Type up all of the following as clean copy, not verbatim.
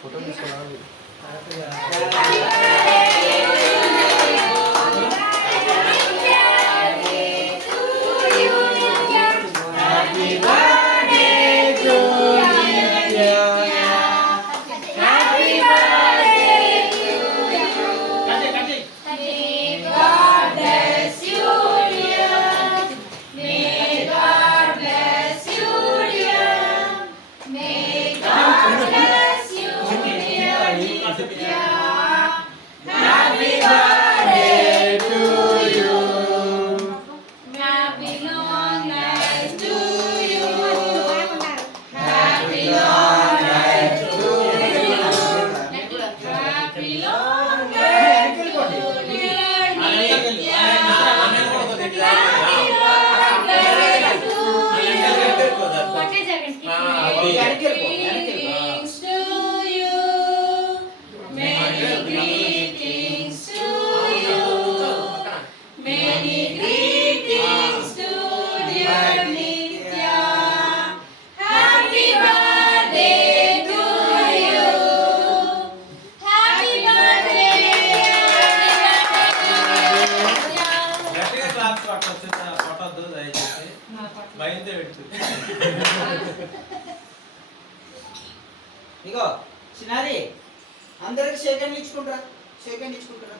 Photo తీసుకోవాలి. ఇగో చిన్నది అందరికి షేక్ హ్యాండ్ ఇచ్చుకుంటారా, షేక్ హ్యాండ్ ఇచ్చుకుంటారా.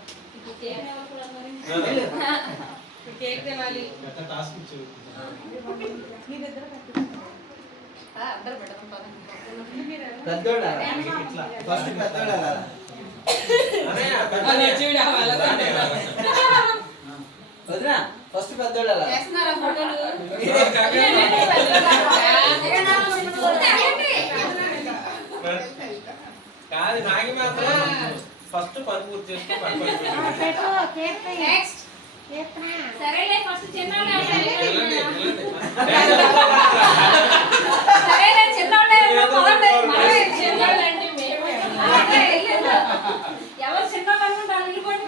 కేక్ తేవాలి. పెద్దోడా ఫస్ట్ పెద్దోడా వదినా ఫస్ట్ పెద్దోడా కాదు నాగి మాత్రం ఫస్ట్ పని పూర్తి చేసుకో. సరేలే ఫస్ట్ చిన్నోడే ఎవరు చిన్నోళ్ళు అనుకుంటారు వెళ్ళిపోండి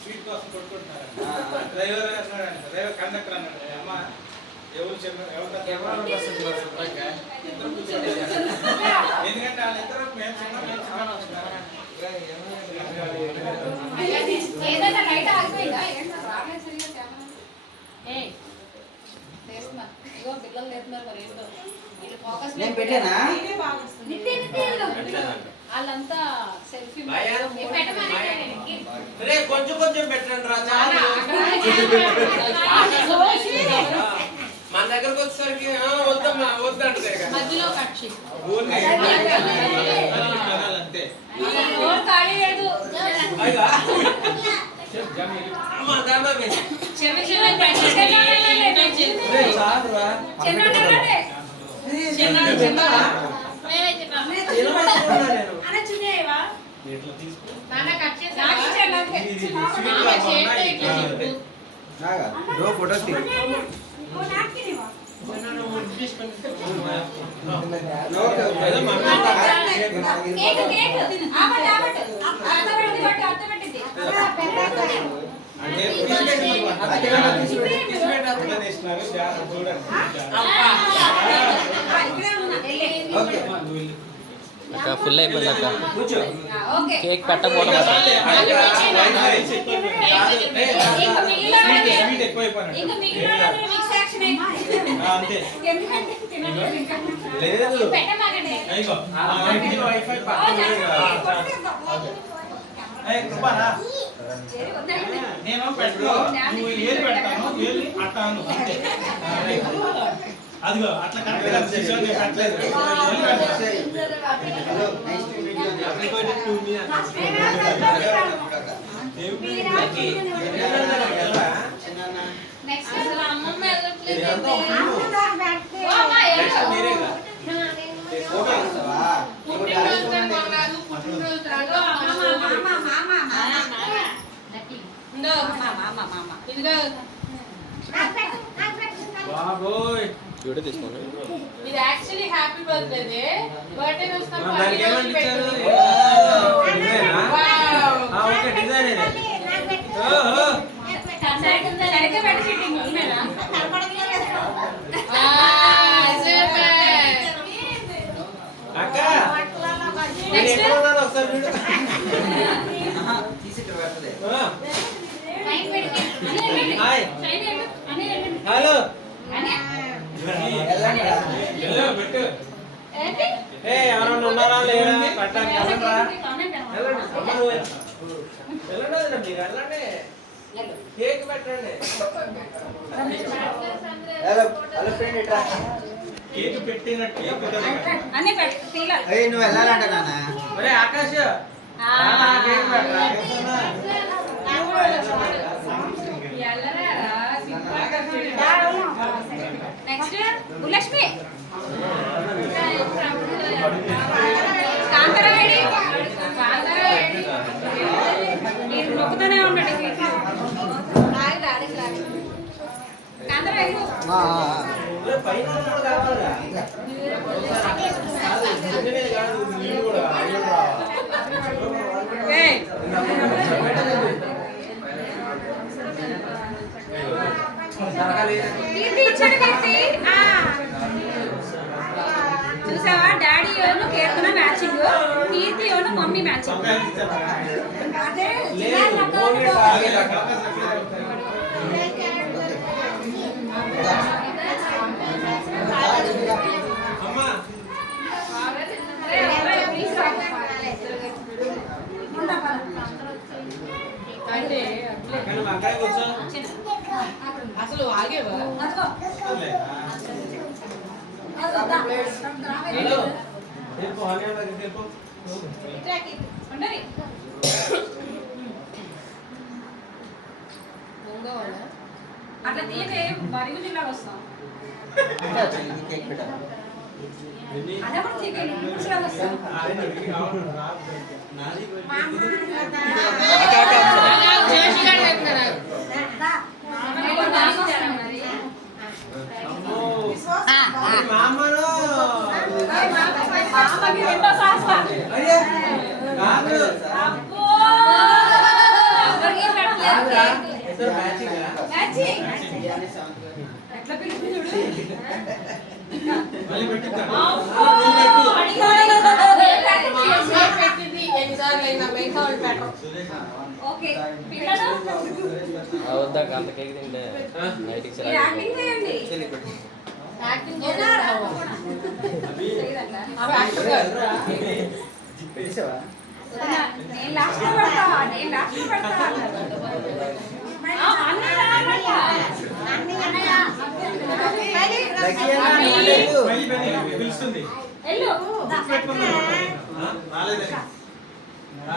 స్వీట్ కోసం కొట్టుకుంటున్నారు. డ్రైవర్ కండక్టర్ అన్నాడు అమ్మ ఎవరు ఎందుకంటే వాళ్ళిద్దరు మేము చిన్న నేను పెట్టానా వాళ్ళంతా సెల్ఫీ కొంచెం కొంచెం పెట్టండి రా చాలు. మన దగ్గరకు వచ్చేసరికి వద్దమ్మా వద్దంటే మధ్యలో కక్షి అంతే. ఖాళీ లేదు ఫోటోస్ అక్క ఫుల్ అయిపోయింది అక్క. కేక్ పెట్టకపోవడం నేను పెట్టు నువ్వు ఏది పెడతాను ఏది అట్టాను అంతే. అదిగో అట్లా బాబోయ్ వీడియో తీసుకోండి. ఇది actually happy birthday birthday design hello అని వెళ్ళు, పెట్టు. ఏంటి ఏ ఎవరన్నా ఉన్నారా లేరా పెట్టడానికి వెళ్ళండిరా. వెళ్ళండి. అమ్మ నువ్వు వెళ్ళండి వదినా, మీరు వెళ్ళండి. కేక్ పెట్టండి. హలో ఫ్రెండ్ ఇట్రా. కేక్ పెట్టినట్టు కేక్ పెట్టండి. అన్నీ పెట్టు తీల ఏయ్ నువ్వు వెళ్ళాలంట నాన్న. ఒరే ఆకాశ్ కేక్ పెట్టరా. నెక్స్ట్ భూలక్ష్మి కాంతరాయుడి మీరు నొక్కుతూనే ఉండండి కాంతరాయుడు ఒరే పైన కూడా కావాలిరా. ఇంటి మీద కాదు, నీళ్ళు కూడా నీళ్ళు ఏయ్ కీర్తి ఇచ్చాడు కీర్తి చూసావా డాడీ యోను కేర్తన మ్యాచింగ్ కీర్తి యోను మమ్మీ మ్యాచింగ్ అదే అమ్మా అంటే అక్కడ నువ్వు అక్కడే కూర్చో. అసలు ఆగేవా హలో రేపు ఆలయం దగ్గరికి వెళ్ళిపో. ఉండని అట్లా తీయదే బరిగు జిల్లా వస్తాం కేక్ పెట్టా. అదే కూడా చికెన్ ఇప్పుడు వస్తాం ఆయన అడిగి రావడం రా. మా అమ్మను రెండో సాహస అయ్యే కాదు. ఇద్దరు మ్యాచింగ్ ఎట్లా పిలిచి చూడు మళ్ళీ పెట్టిద్దాం. ఓకే పిల్లలు వద్దా అంత కేక్ తింటే నైట్కి మీరు యాక్టింగ్ చేయండి యాక్టింగ్ చేయాలి నేను లాస్ట్ పెడతా నేను లాస్ట్ పెడతా మళ్ళీ పిలుస్తుంది. వెళ్ళు పెట్టుకుందాం. రాలేదని.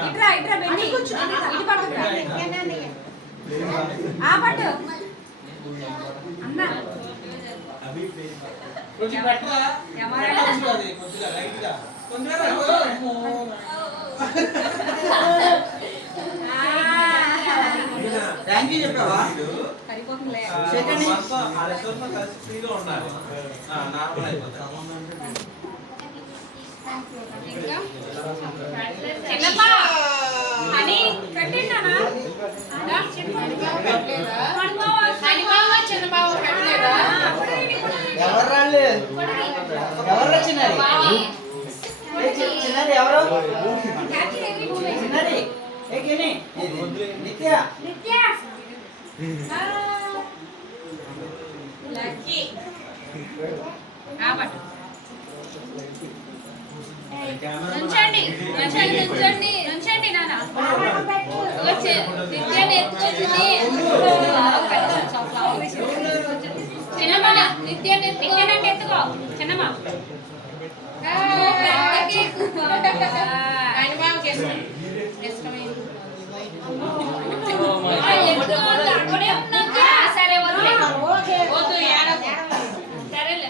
ఇట్రా ఇట్రా బెన్ని ఇటు పట్టు ఆ పట్టు అన్న కొంచెం పెట్టరా. పెట్టచ్చు అది కొద్దిగా లైట్గా. కొంచెం థ్యాంక్ యూ చెప్పావా? సరిపోతుందిలే మొత్తం కలిసి ఫ్రీగా ఉండాలి. నార్మల్ అయిపోతుంది. చిన్నప్ప అని పెట్టిండానా ఎవరు రాళ్ళు? ఎవరు చిన్నది? చిన్నది ఎవరు? చిన్నది ఏ కిని? నిత్య నుంచండి నుంచండి నుంచండి నుంచండి నాన్న నిత్యాన్ని ఎత్తుకొచ్చింది చిన్నమ్మ నిత్యాన్ని నిత్యాన్ని ఎత్తుకో చిన్నమ్మ ఆయన బాబుకి ఇష్టం సరే వద్దు ఏడకు సరేలే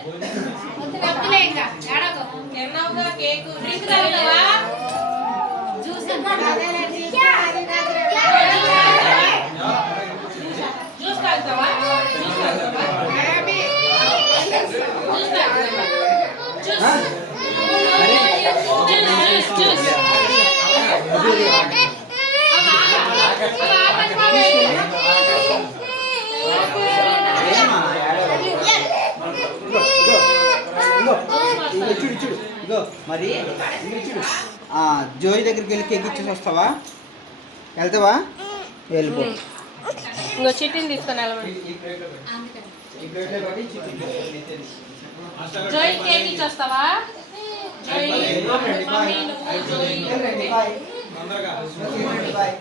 వద్దులే ఇంకా ఏడకు ఎన్నోగా కేకు డ్రింక్ తాగుతావా జ్యూస్ జ్యూస్ తాగుతావా జ్యూస్ చూడు ఇగో మరి చూడు జోయి దగ్గరికి వెళ్ళి కేక్ ఇచ్చేసి వస్తావా? వెళ్తావా? వెళ్ళిపో. ఇంకో చిట్టిని తీసుకొని వెళ్ళమని ఈ ప్లేట్లో పెట్టి చూపించండి. జోయి కేక్ ఇచ్చేస్తావా? జోయి మమ్మీ నువ్వు జోయి రండి బాయ్. తొందరగా రండి బాయ్.